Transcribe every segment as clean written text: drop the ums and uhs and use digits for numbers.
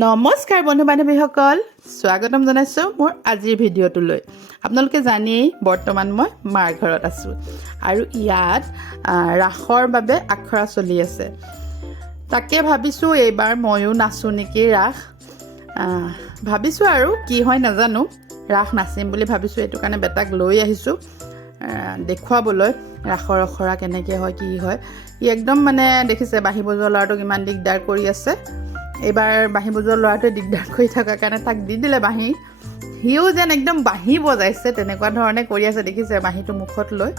নমস্কাৰ বন্ধু বান্ধৱীসকল, স্বাগতম জনাইছোঁ মোৰ আজিৰ ভিডিঅ'টোলৈ। আপোনালোকে জানেই বৰ্তমান মই মাৰ ঘৰত আছোঁ আৰু ইয়াত ৰাসৰ বাবে আখৰা চলি আছে। তাকে ভাবিছোঁ এইবাৰ ময়ো নাচোঁ নেকি ৰাস। ভাবিছোঁ আৰু কি হয় নাজানো, ৰাস নাচিম বুলি ভাবিছোঁ। এইটো কাৰণে বেটাক লৈ আহিছোঁ দেখুৱাবলৈ ৰাসৰ আখৰা কেনেকৈ হয় কি হয়। ই একদম মানে দেখিছে বাঁহী বজোৱা ল'ৰাটোক ইমান দিগদাৰ কৰি আছে। এইবাৰ বাঁহী বজোৱা ল'ৰাটোৱে দিগদাৰ কৰি থকাৰ কাৰণে তাক দি দিলে বাঁহী। সিও যেন একদম বাঁহী বজাইছে তেনেকুৱা ধৰণে কৰি আছে। দেখিছে বাঁহীটো মুখত লৈ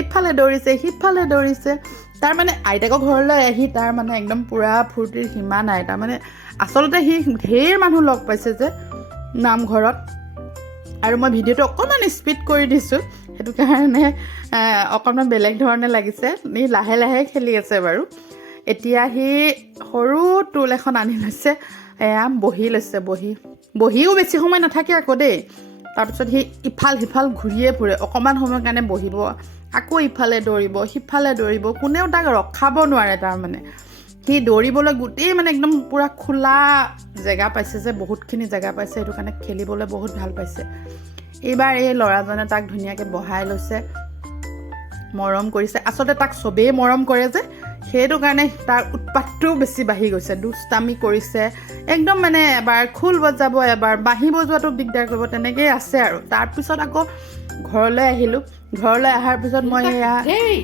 ইফালে দৌৰিছে সিফালে দৌৰিছে। তাৰ মানে আইতাকৰ ঘৰলৈ আহি তাৰ মানে একদম পূৰা ফূৰ্তিৰ সীমা নাই। তাৰমানে আচলতে সি ঢেৰ মানুহ লগ পাইছে যে নামঘৰত, আৰু মই ভিডিঅ'টো অকণমান স্পীড কৰি দিছোঁ, সেইটো কাৰণে অকণমান বেলেগ ধৰণে লাগিছে। ই লাহে লাহে খেলি আছে বাৰু। এতিয়া সি সৰু টুল এখন আনি লৈছে, এয়া বহি লৈছে। বহিও বেছি সময় নাথাকে আকৌ দেই। তাৰপিছত সি ইফাল সিফাল ঘূৰিয়ে ফুৰে। অকণমান সময়ৰ কাৰণে বহিব, আকৌ ইফালে দৌৰিব সিফালে দৌৰিব, কোনেও তাক ৰখাব নোৱাৰে। তাৰমানে সি দৌৰিবলৈ গোটেই মানে একদম পূৰা খোলা জেগা পাইছে যে, বহুতখিনি জেগা পাইছে, সেইটো কাৰণে খেলিবলৈ বহুত ভাল পাইছে। এইবাৰ এই ল'ৰাজনে তাক ধুনীয়াকৈ বহাই লৈছে, মৰম কৰিছে। আচলতে তাক চবেই মৰম কৰে যে, সেইটো কাৰণে তাৰ উৎপাতটোও বেছি বাঢ়ি গৈছে। দুষ্টামি কৰিছে একদম, মানে এবাৰ খোল বজাব, এবাৰ বাঁহী বজোৱাটোক দিগদাৰ কৰিব, তেনেকেই আছে আৰু। তাৰপিছত আকৌ ঘৰলৈ আহিলোঁ। ঘৰলৈ অহাৰ পিছত মই এয়া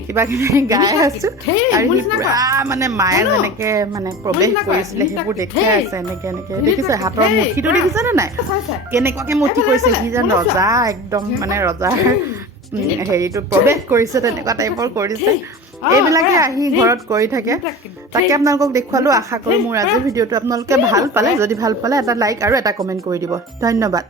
কিবা কিবি গাই আছোঁ আৰু সি পূৰা মানে মায়ে যেনেকৈ মানে প্ৰৱেশ কৰিছিলে সেইবোৰ দেখাই আছে। এনেকৈ দেখিছে হাতৰ মুঠিটো দেখিছেনে নাই, কেনেকুৱাকৈ মুঠি কৰিছে। সি যেন ৰজা, একদম মানে ৰজাৰ হেৰিটো প্ৰৱেশ কৰিছে তেনেকুৱা টাইপৰ কৰিছে। এইবিলাকে আহি ঘৰত কৰি থাকে। তাকে আপোনালোকক দেখুৱালোঁ। আশা কৰোঁ মোৰ আজিৰ ভিডিঅ'টো আপোনালোকে ভাল পালে। যদি ভাল পালে এটা লাইক আৰু এটা কমেণ্ট কৰি দিব। ধন্যবাদ।